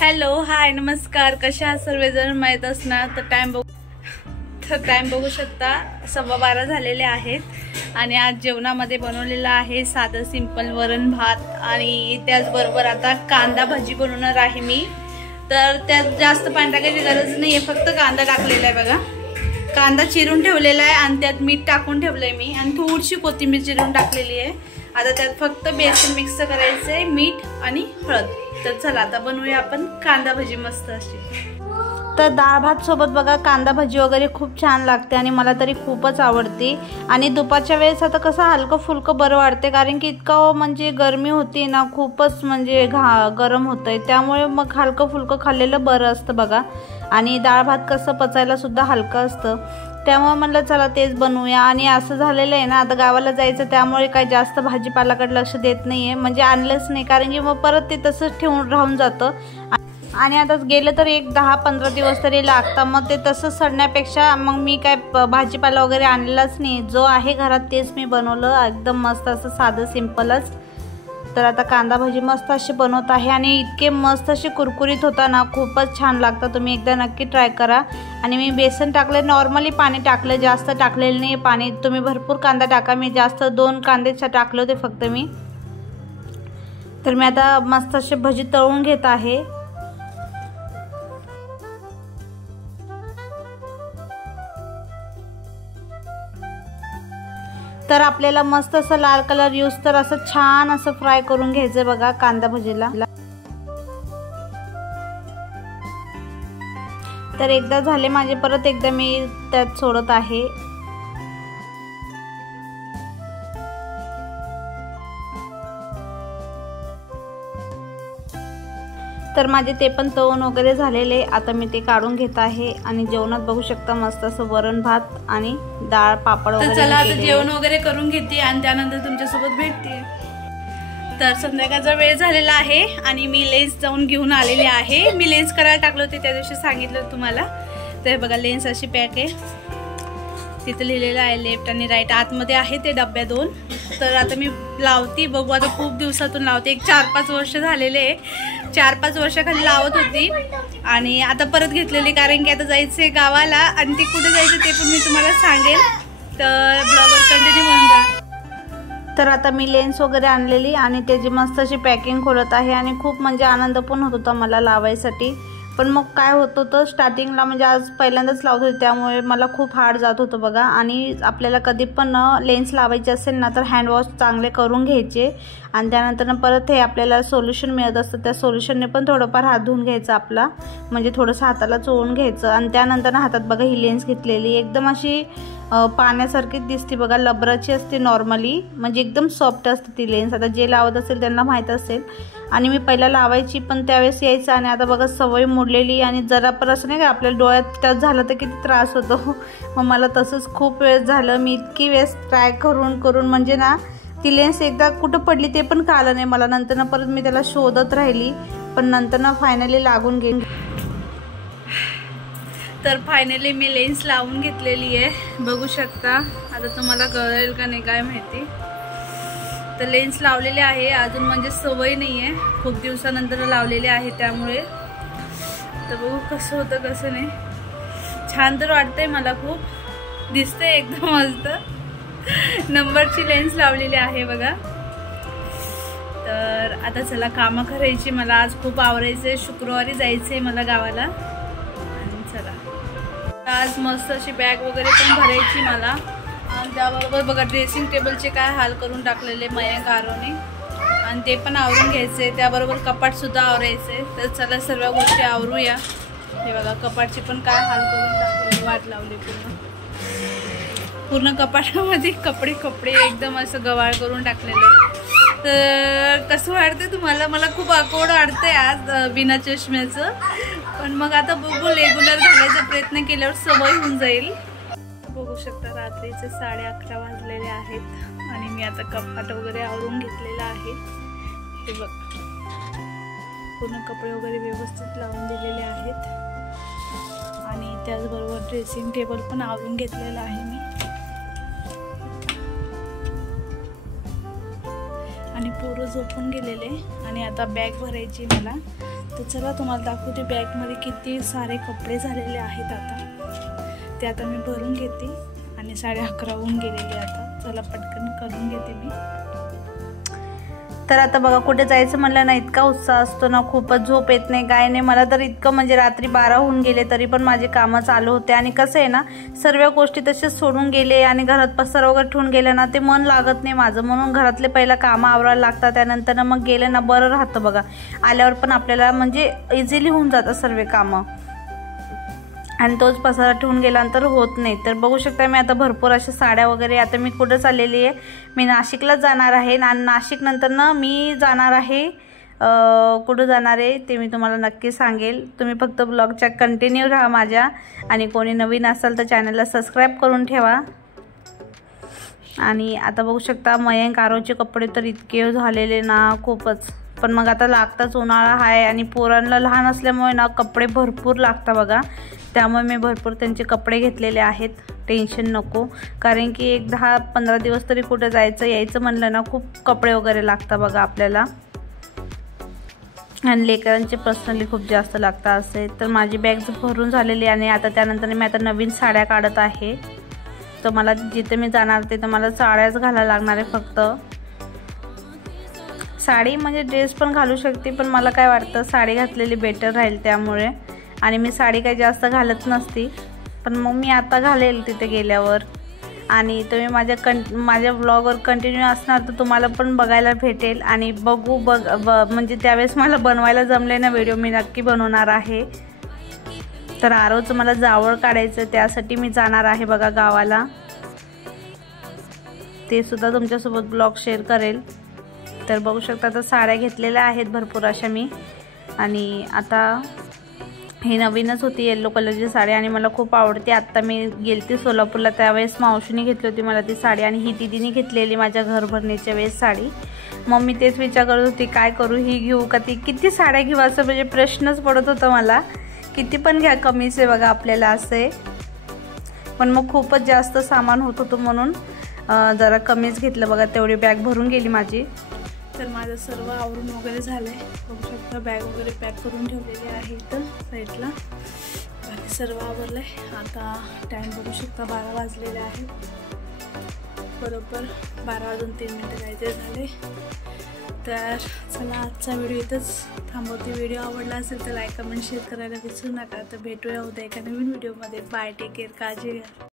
Hello hi नमस्कार, कशा आहात सर्वजण? माहीत असणार तर टाइम बघू शकता 12:15 झालेले आहेत आणि आज जेवणामध्ये बनवलेला आहे साधं सिंपल वरण भात आणि त्याचबरोबर आता कांदा भजी बनवणार आहे मी। तर त्यात जास्त पाणी टाकायची गरज नाही आहे, फक्त कांदा टाकलेला आहे बघा। कांदा चिरून ठेवलेला आहे आणि त्यात मीठ टाकून ठेवलंय मी आणि थोडीशी कोथिंबीर चिरून टाकलेली आहे। आता त्यात फक्त बेसन मिक्स करायचंय, मीठ आणि हळद। तर चला आता बनवूया आपण कांदा भजी मस्त अशी। तर डाळ भात सोबत बघा कांदा भजी वगैरे खूप छान लागते आणि मला तरी खूपच आवडते। आणि दुपारच्या वेळेस आता कसं हलकं फुलकं बरं वाटते, कारण की इतकं म्हणजे गरमी होती ना, खूपच म्हणजे गरम होतंय, त्यामुळे मग हलकं फुलकं खाल्लेलं बरं असतं बघा। आणि डाळ भात कसं पचायला सुद्धा हलकं असतं, त्यामुळे म्हणलं चला तेच बनवूया। आणि असं झालेलं आहे ना, आता गावाला जायचं त्यामुळे काही जास्त भाजीपालाकडे लक्ष देत नाही आहे, म्हणजे आणलंच नाही, कारण की मग परत ते तसंच ठेवून राहून जातं आणि आता गेलं तर एक 10-15 दिवस तरी लागतात। मग ते तसंच सडण्यापेक्षा मग मी काय भाजीपाला वगैरे आणलाच नाही, जो आहे घरात तेच मी बनवलं, एकदम मस्त असं साधं सिंपलच। तर आता कांदा भजी मस्त अशी बनवत आहे आणि इतके मस्त अशी कुरकुरीत होता ना, खूपच छान लागतं। तुम्ही एकदा नक्की ट्राय करा। आणि मी बेसन टाकले, नॉर्मली पाणी टाकलं, जास्त टाकलेलं नाही पाणी। तुम्ही भरपूर कांदा टाका, मी जास्त 2 कांदेच टाकले होते फक्त मी। तर मी आता मस्त अशी भजी तळून घेत आहे। तर आपल्याला मस्त असं लाल कलर यूज तर असं छान असं फ्राय करून घ्यायचं बघा कांदा भजीला। तर एकदा झाले माझे, परत एकदा मी त्यात सोडत आहे। तर माझे ते पण तळून वगैरे झालेले, आता मी ते काढून घेत आहे। आणि जेवणात बघू शकता मस्त असं वरण भात आणि डाळ पापड वगैरे। चला आता जेवण वगैरे करून घेते आणि त्यानंतर तुमच्यासोबत भेटते। तर संध्याकाळचा वेळ झालेला आहे आणि मी लेन्स जाऊन घेऊन आलेली आहे। मी लेन्स करायला टाकले होते त्या दिवशी, सांगितलं तुम्हाला। तर बघा लेन्स अशी पॅक आहे, तिथे लिहिलेलं आहे लेफ्ट आणि राईट, आतमध्ये आहे ते डब्या 2। तर आता मी लावती, बघू आता खूप दिवसातून लावते, एक 4-5 वर्ष झालेले आहे, 4-5 वर्षाखाली लावत होती आणि आता परत घेतलेली, कारण की आता जायचंय गावाला आणि ते कुठे जायचं ते पण मी तुम्हाला सांगेल। तर ब्लॉगवर कंटिन्यू म्हणून जा। तर आता मी लेन्स वगैरे आणलेली आणि त्याची मस्त अशी पॅकिंग खोलत आहे आणि खूप म्हणजे आनंद पण होत होता मला लावायसाठी। पण मग काय होत होतं स्टार्टिंगला, म्हणजे आज पहिल्यांदाच लावत होते त्यामुळे मला खूप हार्ड जात होतं बघा। आणि आपल्याला कधी पण लेन्स लावायचे असेल ना, तर हँडवॉश चांगले करून घ्यायचे आणि त्यानंतर परत हे आपल्याला सोल्युशन मिळत असतं, त्या सोल्युशनने पण थोडंफार हात धुवून घ्यायचा आपला, म्हणजे थोडंसं हाताला चोळून घ्यायचं। आणि त्यानंतर हातात बघा ही लेन्स घेतलेली, एकदम अशी पाण्यासारखीच दिसते बघा, लबराची असते नॉर्मली, म्हणजे एकदम सॉफ्ट असते ती लेन्स। आता जे लावत असेल त्यांना माहीत असेल। आणि मी पहिला लावायची पण त्यावेळेस यायचं आणि आता बघा सवय मोडलेली आणि जरा पण असं नाही का आपल्या डोळ्यात टच झालं तर किती त्रास होतो। मग मला तसंच खूप वेळ झालं, मी इतकी वेळेस ट्राय करून म्हणजे ना ती लेन्स एकदा कुठं पडली ते पण कळलं नाही मला। नंतर परत मी त्याला शोधत राहिली, पण नंतर फायनली लागून गेली। तर फायनली मी लेन्स लावून घेतलेली आहे, बघू शकता। आता तुम्हाला कळेल का नाही काय माहिती। तर लेन्स लावलेले आहे, अजून म्हणजे सवय नाही आहे, खूप दिवसानंतर लावलेले आहे त्यामुळे। तर बघू कसं होतं कसं नाही, छान तर वाटतंय मला, खूप दिसतंय एकदम मस्त। नंबरची लेन्स लावलेली आहे बघा। तर आता चला कामं करायची, मला आज खूप आवरायचंय, शुक्रवारी जायचंय मला गावाला। आणि चला आज मस्त अशी बॅग वगैरे पण भरायची मला। आणि त्याबरोबर बघा ड्रेसिंग टेबलचे काय हाल करून टाकलेले मयंक आरोने, आणि ते पण आवरून घ्यायचे, त्याबरोबर कपाट सुद्धा आवरायचे। तर चला सर्व गोष्टी आवरूया। हे बघा कपाटची पण काय हाल करून टाकलेले, वाट लावली पूर्ण कपाटामध्ये कपडे एकदम असं गवाळ करून टाकलेले। तर कसं वाटतंय तुम्हाला? मला खूप अकोड वाटतंय आज बिना चष्म्याचं, पण मग आता बघू, रेग्युलर घालायचा प्रयत्न केल्यावर सवय होऊन जाईल। बघू शकता रात्रीचे 11:30 वाजलेले आहेत आणि मी आता कपाट वगैरे आवरून घेतलेलं आहे। हे बघ पूर्ण कपडे वगैरे व्यवस्थित लावून दिलेले आहेत आणि त्याचबरोबर ड्रेसिंग टेबल पण आवरून घेतलेलं आहे मी। आणि पोरं झोपून गेलेले आणि आता बॅग भरायची मला। तर चला तुम्हाला दाखवते बॅगमध्ये किती सारे कपडे झालेले आहेत. आता ते आता मी भरून घेते आणि 11:30 होऊन गेलेले आता. चला पटकन करून घेते मी. तर आता बघा कुठे जायचं म्हणलं ना इतका उत्साह असतो ना, खूपच झोप येत नाही काय नाही. मला तर इतकं म्हणजे रात्री 12 होऊन गेले तरी पण माझे कामं चालू होते. आणि कसं आहे ना, सर्व गोष्टी तसेच सोडून गेले आणि घरात पसारा वगैरे ठेवून गेले ना ते मन लागत नाही माझं. म्हणून घरातले पहिला कामं आवरायला लागतात, त्यानंतर मग गेले ना बरं राहतं बघा. आल्यावर पण आपल्याला म्हणजे इझिली होऊन जातं सर्व कामं आणि तोच पसारा ठेवून गेल्यानंतर होत नाही. तर बघू शकता मी आता भरपूर अशा साड्या वगैरे. आता मी कुठं चाललेली आहे, मी नाशिकला जाणार आहे आणि नाशिक नंतर ना मी जाणार आहे कुठं जाणार आहे ते मी तुम्हाला नक्की सांगेल. तुम्ही फक्त ब्लॉगच्या कंटिन्यू राहा माझ्या. आणि कोणी नवीन असाल तर चॅनलला सबस्क्राईब करून ठेवा. आणि आता बघू शकता मयंक आरोचे कपडे तर इतके झालेले ना खूपच. पण मग आता लागताच, उन्हाळा आहे आणि पोरांना लहान असल्यामुळे ना कपडे भरपूर लागतात बघा. त्यामुळे मी भरपूर त्यांचे कपडे घेतलेले आहेत. टेन्शन नको, कारण की एक 10-15 दिवस तरी कुठं जायचं यायचं म्हणलं ना खूप कपडे वगैरे लागतात बघा आपल्याला. आणि लेकरांचे पर्सनली खूप जास्त लागतात असे. तर माझी बॅग भरून झालेली आणि आता त्यानंतर मी आता नवीन साड्या काढत आहे. तर मला जिथे मी जाणार ते तर मला साड्याच घालायला लागणार आहे फक्त. साडी म्हणजे ड्रेस पण घालू शकते, पण मला काय वाटतं साडी घातलेली बेटर राहील त्यामुळे. आणि मी साडी काही जास्त घालत नसती, पण मग मी आता घालेल तिथे गेल्यावर. आणि तुम्ही माझ्या ब्लॉगवर कंटिन्यू असणार तर तुम्हाला पण बघायला भेटेल. आणि म्हणजे त्यावेळेस मला बनवायला जमले ना व्हिडिओ मी नक्की बनवणार आहे. तर आरोचं मला जावळ काढायचं, त्यासाठी मी जाणार आहे बघा गावाला. ते सुद्धा तुमच्यासोबत ब्लॉग शेअर करेल. तर बघू शकता आता साड्या घेतलेल्या आहेत भरपूर अशा मी. आणि आता ही नवीनच होती येलो कलरची साडी आणि मला खूप आवडते. आत्ता मी गेलती सोलापूरला त्यावेळेस मावशीने घेतली होती मला ती साडी. आणि ही दीदीने घेतलेली माझ्या घर भरणीच्या वेळेस साडी. मग मी तेच विचार करत होती काय करू, ही घेऊ का ती, किती साड्या घेऊ असं म्हणजे प्रश्नच पडत होता मला. किती पण घ्या कमीच आहे बघा आपल्याला असे. पण मग खूपच जास्त सामान होत होतं म्हणून जरा कमीच घेतलं बघा. तेवढी बॅग भरून गेली माझी. तर माझं सर्व आवरून वगैरे झालं आहे. बघू शकता बॅग वगैरे पॅक करून ठेवलेली आहे इथं साईडला. बाकी सर्व आवरलं आहे. आता टाईम बघू शकता 12 वाजलेले आहे. बरोबर 12 वाजून 3 मिनटं जायचे झाले. तर चला आजचा व्हिडिओ इथंच थांबवते. व्हिडिओ आवडला असेल तर लाईक कमेंट शेअर करायला विसरू नका. तर भेटूया उद्या एका नवीन व्हिडिओमध्ये. बाय, टेक केअर, काळजी घ्या.